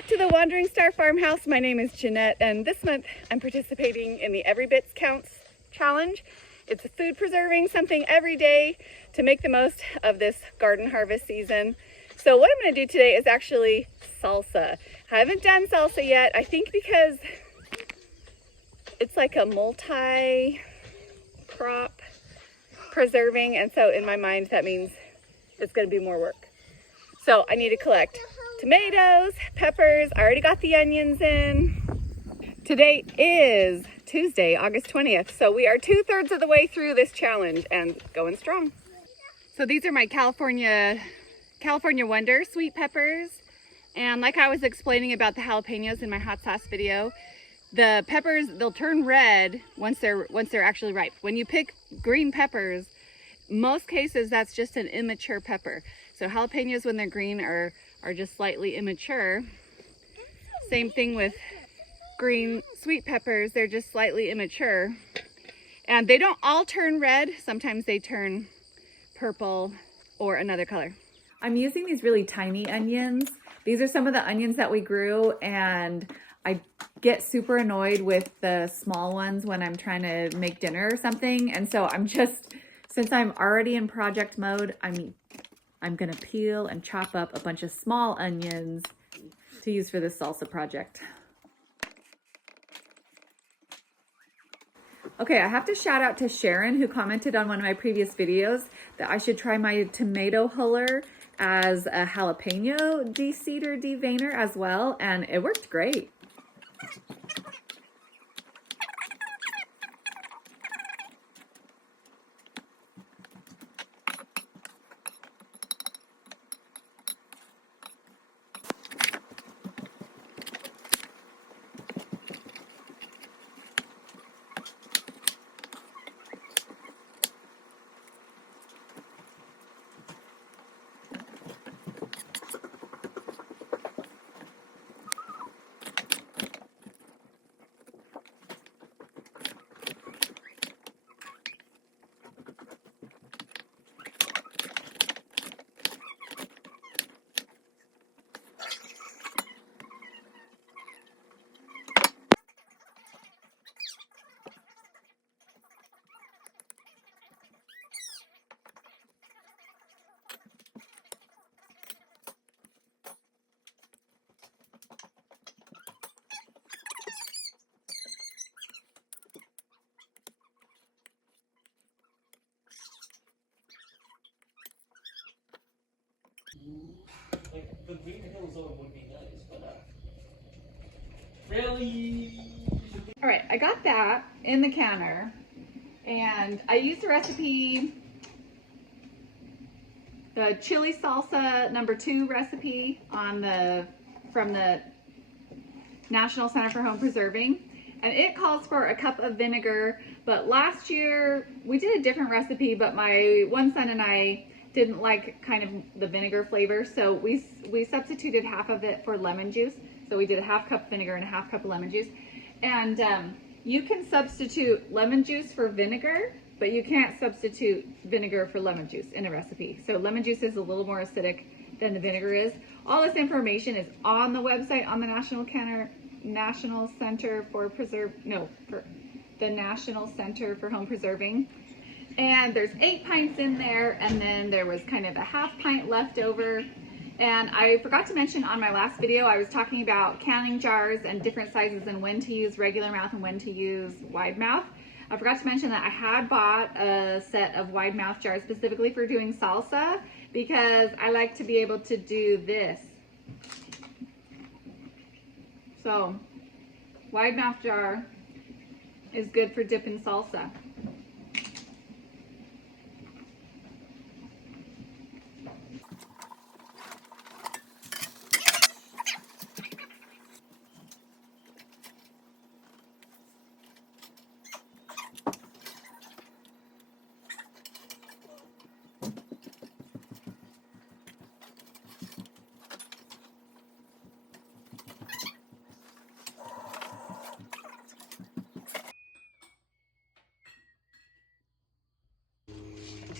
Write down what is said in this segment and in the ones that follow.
back to the Wandering Star Farmhouse. My name is Jeanette, and this month I'm participating in the Every Bits Counts challenge. It's food preserving something every day to make the most of this garden harvest season. So what I'm going to do today is actually salsa. I haven't done salsa yet, I think because it's like a multi-crop preserving, and so in my mind that means it's going to be more work. So I need to collect tomatoes, peppers. I already got the onions in. Today is Tuesday, August 20th. So we are 2/3 of the way through this challenge and going strong. So these are my California Wonder sweet peppers. And like I was explaining about the jalapenos in my hot sauce video, the peppers, they'll turn red once they're actually ripe. When you pick green peppers, most cases that's just an immature pepper. So jalapenos when they're green are just slightly immature. Same thing with green sweet peppers, they're just slightly immature. And they don't all turn red, sometimes they turn purple or another color. I'm using these really tiny onions. These are some of the onions that we grew, and I get super annoyed with the small ones when I'm trying to make dinner or something. And so since I'm already in project mode, I'm gonna peel and chop up a bunch of small onions to use for this salsa project. Okay, I have to shout out to Sharon, who commented on one of my previous videos that I should try my tomato huller as a jalapeno de-seed or de-veiner as well, and it worked great. Like, the Green Hill Zone would be nice, but really? All right, I got that in the canner, and I used the recipe, the chili salsa #2 recipe from the National Center for Home Preserving, and it calls for a cup of vinegar. But last year we did a different recipe, but my one son and I didn't like kind of the vinegar flavor, so we substituted half of it for lemon juice. So we did a 1/2 cup vinegar and a 1/2 cup of lemon juice. And you can substitute lemon juice for vinegar, but you can't substitute vinegar for lemon juice in a recipe. So lemon juice is a little more acidic than the vinegar is. All this information is on the website on the National Center for Home Preserving. And there's 8 pints in there, and then there was kind of a 1/2 pint left over. And I forgot to mention on my last video, I was talking about canning jars and different sizes and when to use regular mouth and when to use wide mouth. I forgot to mention that I had bought a set of wide mouth jars specifically for doing salsa, because I like to be able to do this. So wide mouth jar is good for dipping salsa.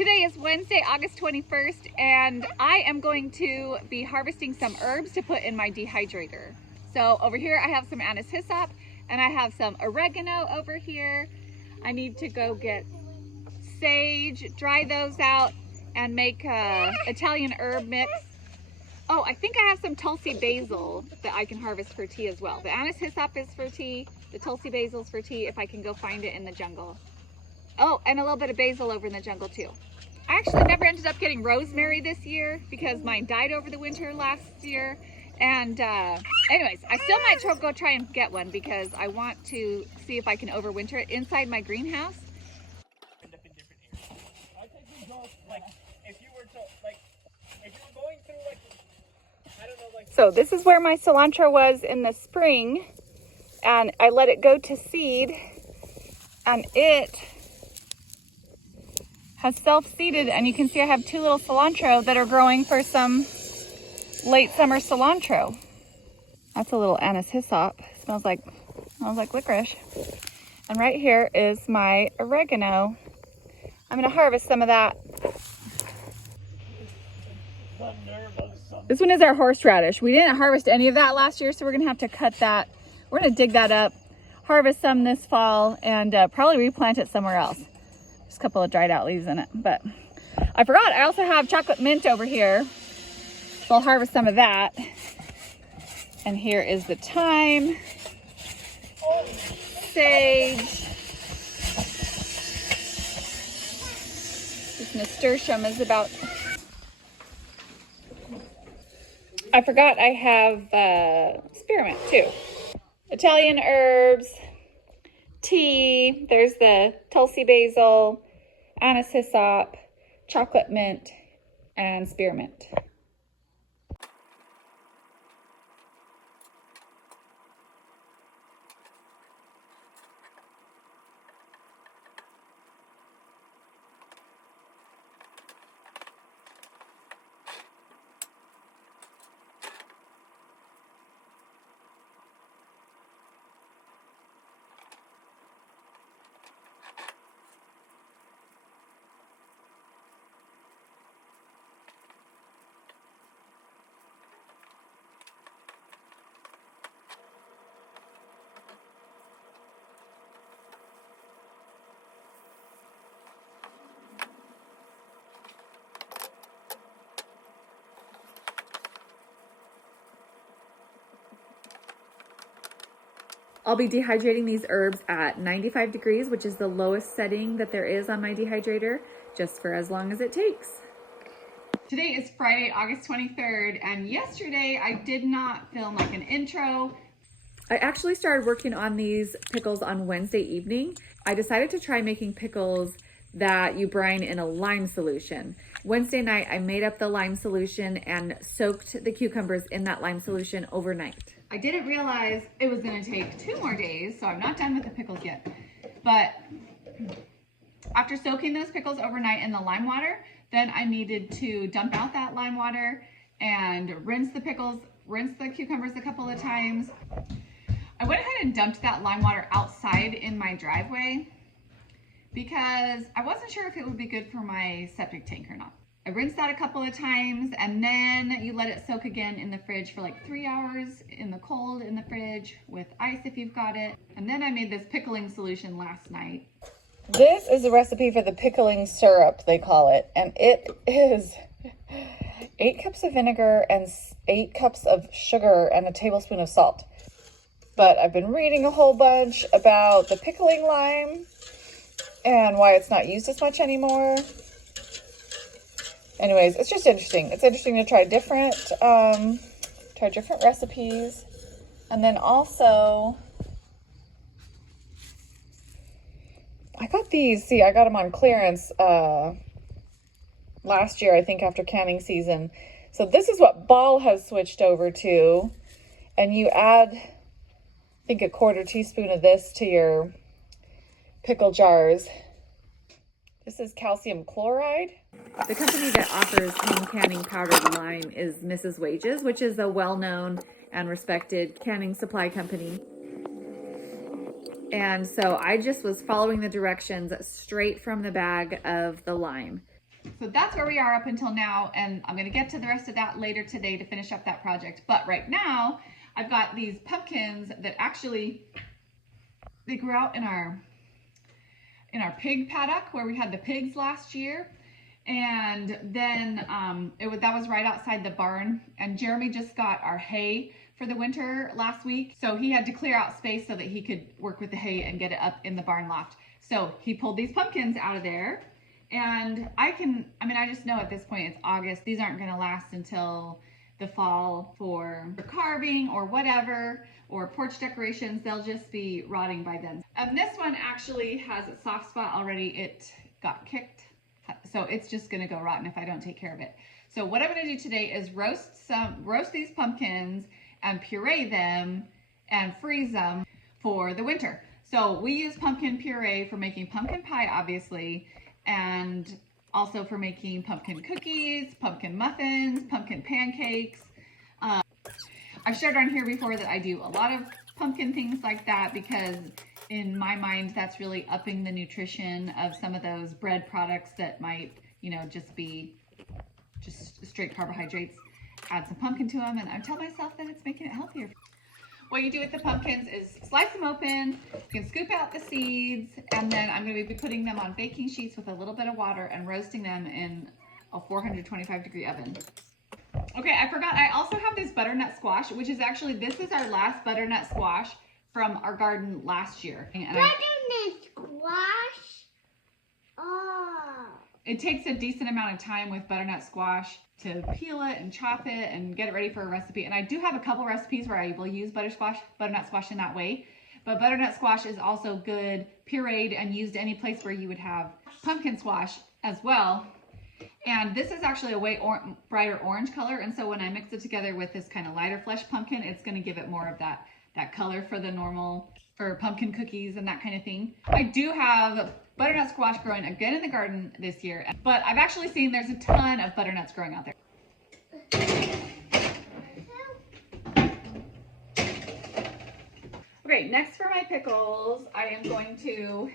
Today is Wednesday, August 21st, and I am going to be harvesting some herbs to put in my dehydrator. So over here I have some anise hyssop and I have some oregano over here. I need to go get sage, dry those out, and make a Italian herb mix. Oh, I think I have some Tulsi basil that I can harvest for tea as well. The anise hyssop is for tea, the Tulsi basil is for tea if I can go find it in the jungle. Oh, and a little bit of basil over in the jungle too. I actually never ended up getting rosemary this year because mine died over the winter last year. And anyways, I still might go try and get one because I want to see if I can overwinter it inside my greenhouse. End up in different areas. I think we go, like, if you were to, like, if you were going through, like, I don't know, like... So this is where my cilantro was in the spring, and I let it go to seed, and it has self-seeded, and you can see I have 2 little cilantro that are growing for some late summer cilantro. That's a little anise hyssop. Smells like licorice. And right here is my oregano. I'm gonna harvest some of that. This one is our horseradish. We didn't harvest any of that last year, so we're gonna have to cut that. We're gonna dig that up, harvest some this fall, and probably replant it somewhere else. There's a couple of dried out leaves in it, but I forgot, I also have chocolate mint over here. So I'll harvest some of that. And here is the thyme, sage, this nasturtium is about... I forgot I have spearmint too. Italian herbs, tea, there's the Tulsi basil, anise hyssop, chocolate mint, and spearmint. I'll be dehydrating these herbs at 95 degrees, which is the lowest setting that there is on my dehydrator, just for as long as it takes. Today is Friday, August 23rd, and yesterday I did not film like an intro. I actually started working on these pickles on Wednesday evening. I decided to try making pickles that you brine in a lime solution. Wednesday night, I made up the lime solution and soaked the cucumbers in that lime solution overnight. I didn't realize it was gonna take 2 more days, so I'm not done with the pickles yet. But after soaking those pickles overnight in the lime water, then I needed to dump out that lime water and rinse the cucumbers a couple of times. I went ahead and dumped that lime water outside in my driveway because I wasn't sure if it would be good for my septic tank or not. I rinsed that a couple of times, and then you let it soak again in the fridge for like 3 hours in the cold in the fridge with ice if you've got it. And then I made this pickling solution last night. This is the recipe for the pickling syrup, they call it. And it is 8 cups of vinegar and 8 cups of sugar and a tablespoon of salt. But I've been reading a whole bunch about the pickling lime and why it's not used as much anymore. Anyways, it's just interesting. It's interesting to try different recipes. And then also, I got these, see, I got them on clearance last year, I think, after canning season. So this is what Ball has switched over to. And you add, I think, a 1/4 teaspoon of this to your pickle jars. This is calcium chloride. The company that offers home canning powdered lime is Mrs. Wages, which is a well-known and respected canning supply company. And so I just was following the directions straight from the bag of the lime. So that's where we are up until now, and I'm gonna get to the rest of that later today to finish up that project. But right now, I've got these pumpkins that actually, they grew out in our pig paddock where we had the pigs last year. And then that was right outside the barn. And Jeremy just got our hay for the winter last week. So he had to clear out space so that he could work with the hay and get it up in the barn loft. So he pulled these pumpkins out of there. And I just know at this point it's August. These aren't gonna last until the fall for carving or whatever, or porch decorations. They'll just be rotting by then. And this one actually has a soft spot already. It got kicked, so it's just gonna go rotten if I don't take care of it. So what I'm gonna do today is roast these pumpkins and puree them and freeze them for the winter. So we use pumpkin puree for making pumpkin pie, obviously, and also for making pumpkin cookies, pumpkin muffins, pumpkin pancakes. I've shared on here before that I do a lot of pumpkin things like that because in my mind, that's really upping the nutrition of some of those bread products that might, just be just straight carbohydrates. Add some pumpkin to them, and I tell myself that it's making it healthier. What you do with the pumpkins is slice them open, you can scoop out the seeds, and then I'm going to be putting them on baking sheets with a little bit of water and roasting them in a 425 degree oven. Okay, I forgot, I also have this butternut squash, which is actually, this is our last butternut squash from our garden last year. Butternut squash? Oh. It takes a decent amount of time with butternut squash to peel it and chop it and get it ready for a recipe. And I do have a couple recipes where I will use butternut squash in that way. But butternut squash is also good pureed and used any place where you would have pumpkin squash as well. And this is actually a way brighter orange color. And so when I mix it together with this kind of lighter flesh pumpkin, it's going to give it more of that color for the normal, for pumpkin cookies and that kind of thing. I do have butternut squash growing again in the garden this year, but I've actually seen there's a ton of butternuts growing out there. Okay, next for my pickles, I am going to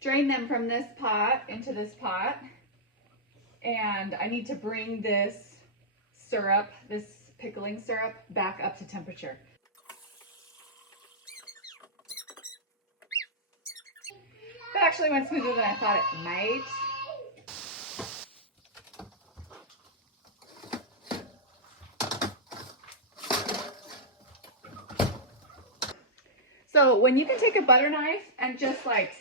drain them from this pot into this pot. And I need to bring this syrup, this pickling syrup, back up to temperature. That actually went smoother than I thought it might. So when you can take a butter knife and just like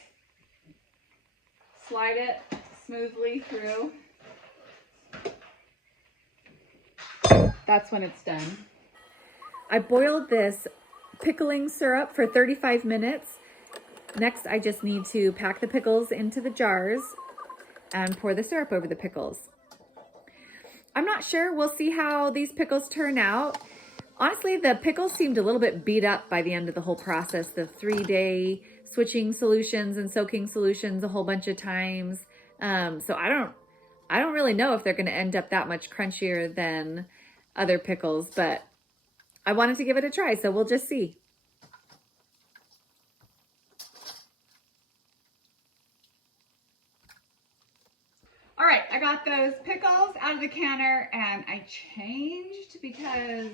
slide it smoothly through, that's when it's done. I boiled this pickling syrup for 35 minutes. Next, I just need to pack the pickles into the jars and pour the syrup over the pickles. I'm not sure. We'll see how these pickles turn out. Honestly, the pickles seemed a little bit beat up by the end of the whole process. The 3-day switching solutions and soaking solutions a whole bunch of times. So I don't really know if they're going to end up that much crunchier than other pickles, but I wanted to give it a try, so we'll just see. All right, I got those pickles out of the canner and I changed because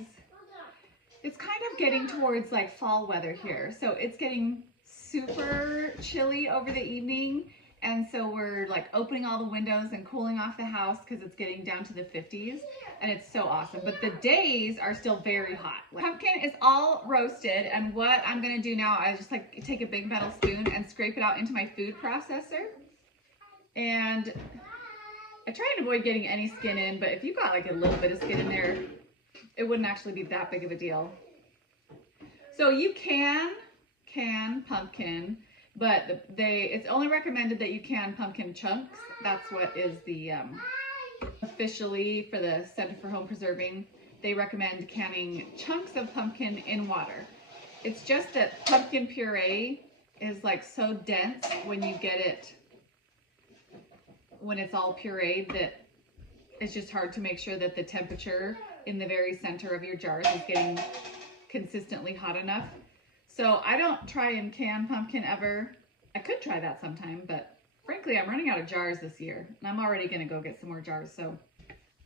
it's kind of getting towards like fall weather here. So it's getting super chilly over the evening. And so we're like opening all the windows and cooling off the house because it's getting down to the 50s and it's so awesome. But the days are still very hot. Pumpkin is all roasted, and what I'm gonna do now, I just like take a big metal spoon and scrape it out into my food processor. And I try and avoid getting any skin in, but if you got like a little bit of skin in there, it wouldn't actually be that big of a deal. So you can pumpkin, but it's only recommended that you can pumpkin chunks. That's what is the officially for the Center for Home Preserving. They recommend canning chunks of pumpkin in water. It's just that pumpkin puree is like so dense when you get it, when it's all pureed, that it's just hard to make sure that the temperature in the very center of your jars is getting consistently hot enough. So I don't try and can pumpkin ever. I could try that sometime, but frankly, I'm running out of jars this year and I'm already gonna go get some more jars. So,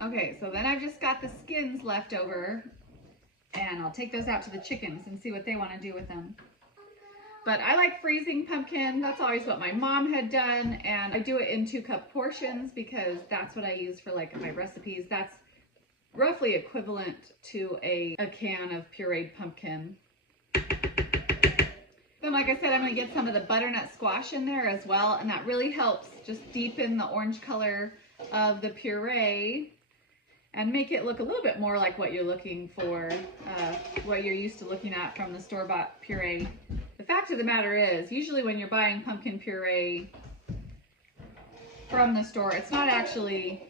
okay, so then I've just got the skins left over and I'll take those out to the chickens and see what they want to do with them. But I like freezing pumpkin. That's always what my mom had done, and I do it in 2-cup portions because that's what I use for like my recipes. That's roughly equivalent to a can of pureed pumpkin. Then, like I said, I'm going to get some of the butternut squash in there as well, and that really helps just deepen the orange color of the puree and make it look a little bit more like what you're looking for, what you're used to looking at from the store-bought puree. The fact of the matter is, usually when you're buying pumpkin puree from the store, it's not actually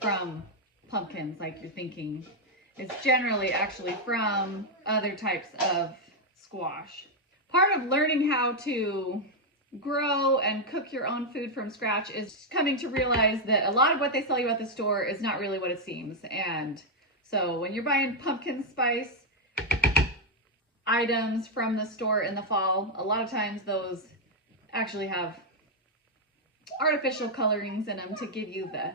from pumpkins like you're thinking. It's generally actually from other types of squash. Part of learning how to grow and cook your own food from scratch is coming to realize that a lot of what they sell you at the store is not really what it seems. And so when you're buying pumpkin spice items from the store in the fall, a lot of times those actually have artificial colorings in them to give you the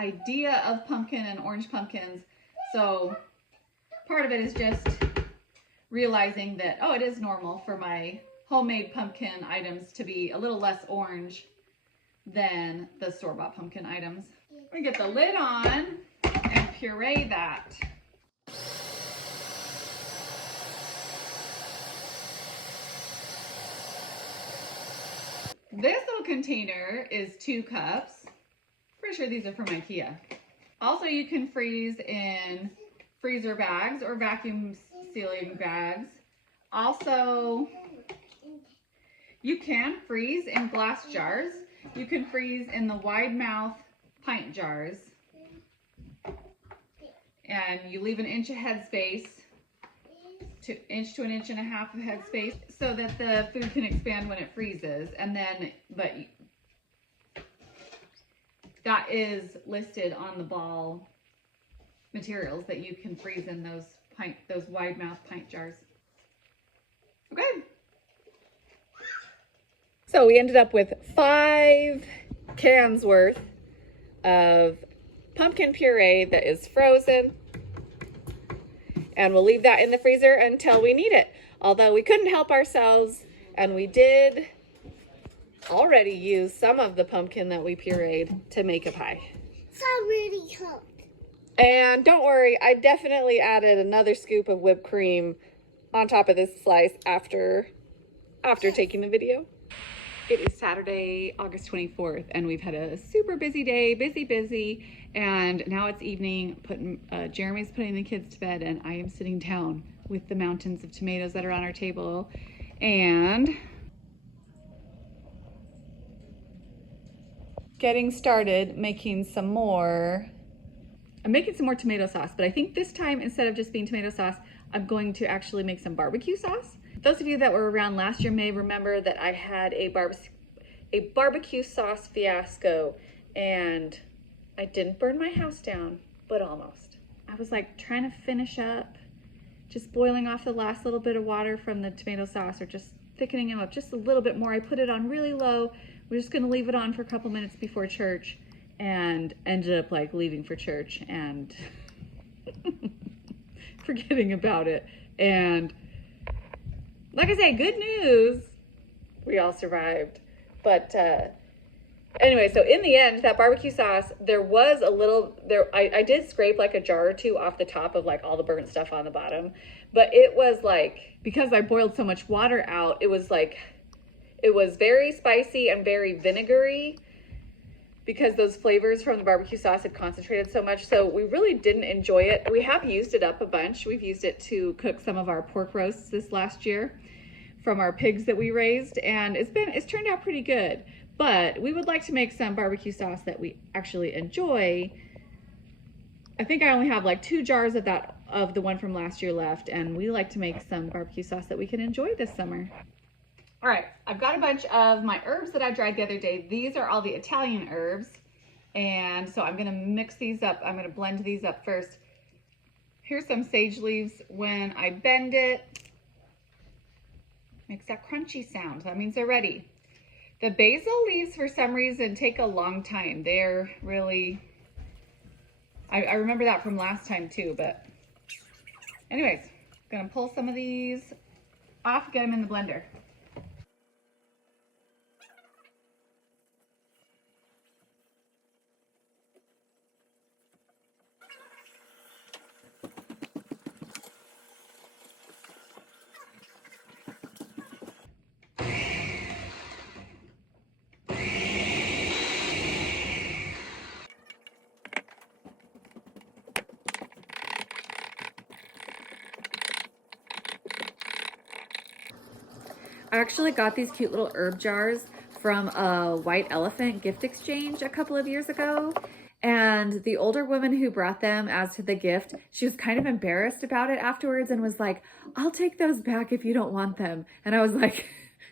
idea of pumpkin and orange pumpkins. So part of it is just realizing that, oh, it is normal for my homemade pumpkin items to be a little less orange than the store-bought pumpkin items. We're gonna get the lid on and puree that. This little container is 2 cups. Pretty sure these are from IKEA. Also, you can freeze in freezer bags or vacuum sealing bags. Also, you can freeze in glass jars. You can freeze in the wide mouth pint jars. And you leave an inch of headspace, inch to an inch and a half of headspace, so that the food can expand when it freezes. And then, but that is listed on the ball materials that you can freeze in those wide mouth pint jars. Okay. So we ended up with 5 cans worth of pumpkin puree that is frozen. And we'll leave that in the freezer until we need it. Although we couldn't help ourselves, and we did already use some of the pumpkin that we pureed to make a pie. It's already cooked. And don't worry, I definitely added another scoop of whipped cream on top of this slice after taking the video. It is Saturday, August 24th, and we've had a super busy day, busy, and now it's evening. Jeremy's putting the kids to bed, and I am sitting down with the mountains of tomatoes that are on our table, and getting started making some more. I'm making some more tomato sauce, but I think this time, instead of just being tomato sauce, I'm going to actually make some barbecue sauce. Those of you that were around last year may remember that I had a barbecue sauce fiasco, and I didn't burn my house down, but almost. I was like trying to finish up, just boiling off the last little bit of water from the tomato sauce, or just thickening them up just a little bit more. I put it on really low. We're just gonna leave it on for a couple minutes before church, and ended up like leaving for church and forgetting about it. And like I say, good news, we all survived. But anyway, so in the end, that barbecue sauce, there was a little, I did scrape like a jar or two off the top of like all the burnt stuff on the bottom. But it was like, because I boiled so much water out, it was very spicy and very vinegary, because those flavors from the barbecue sauce had concentrated so much. So we really didn't enjoy it. We have used it up a bunch. We've used it to cook some of our pork roasts this last year from our pigs that we raised, and it's turned out pretty good. But we would like to make some barbecue sauce that we actually enjoy. I think I only have like 2 jars of the one from last year left, and we like to make some barbecue sauce that we can enjoy this summer. All right, I've got a bunch of my herbs that I dried the other day. These are all the Italian herbs, and so I'm gonna mix these up. I'm gonna blend these up first. Here's some sage leaves. When I bend it, makes that crunchy sound. That means they're ready. The basil leaves, for some reason, take a long time. They're really I remember that from last time too, but anyways, gonna pull some of these off, get them in the blender. I actually got these cute little herb jars from a White Elephant gift exchange a couple of years ago. And the older woman who brought them as to the gift, she was kind of embarrassed about it afterwards and was like, I'll take those back if you don't want them. And I was like,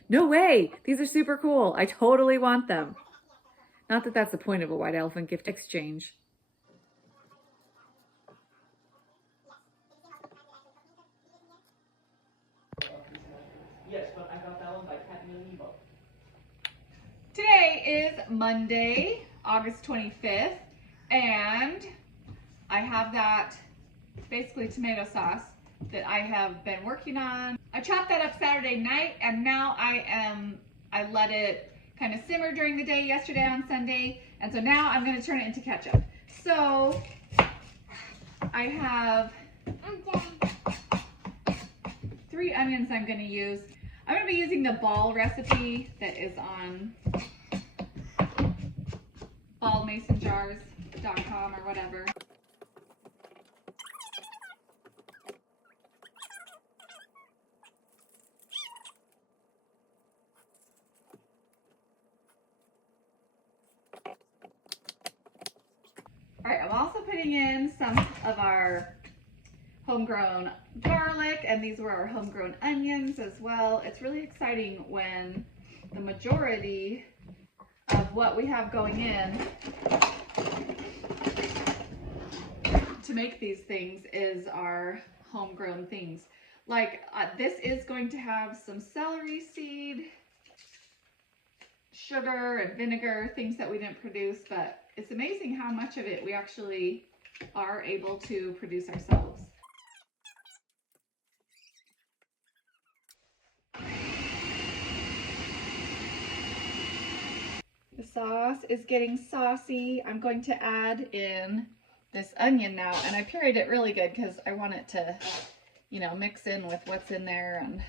no way, these are super cool. I totally want them. Not that that's the point of a White Elephant gift exchange. Yes, but I got that one by Cat Nemo. Today is Monday, August 25th, and I have that basically tomato sauce that I have been working on. I chopped that up Saturday night, and now I let it kind of simmer during the day yesterday on Sunday, and so now I'm going to turn it into ketchup. So I have 3 onions I'm going to use. I'm going to be using the ball recipe that is on ballmasonjars.com or whatever. All right, I'm also putting in some of our homegrown garlic, and these were our homegrown onions as well. It's really exciting when the majority of what we have going in to make these things is our homegrown things. Like this is going to have some celery seed, sugar and vinegar, things that we didn't produce, but it's amazing how much of it we actually are able to produce ourselves. The sauce is getting saucy. I'm going to add in this onion now, and I pureed it really good because I want it to, you know, mix in with what's in there. And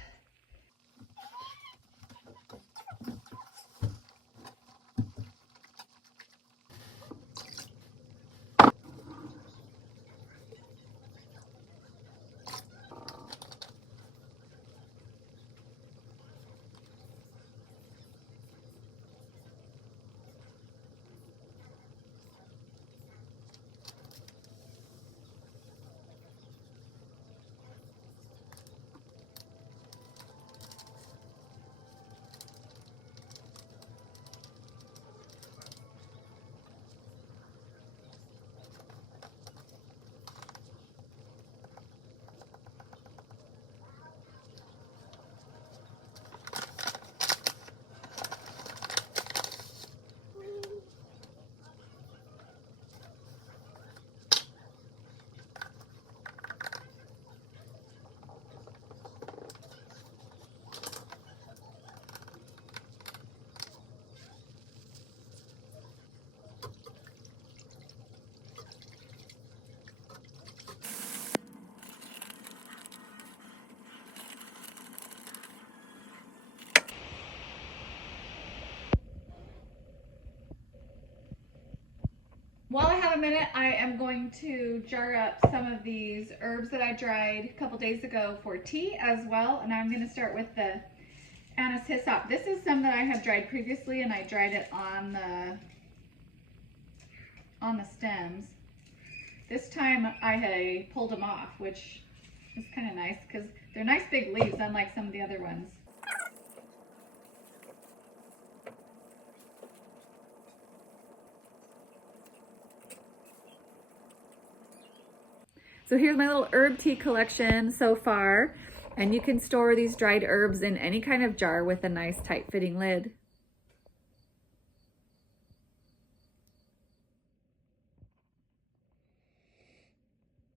while I have a minute, I am going to jar up some of these herbs that I dried a couple days ago for tea as well. And I'm going to start with the anise hyssop. This is some that I had dried previously, and I dried it on the stems. This time I pulled them off, which is kind of nice because they're nice big leaves, unlike some of the other ones. So here's my little herb tea collection so far, and you can store these dried herbs in any kind of jar with a nice tight fitting lid.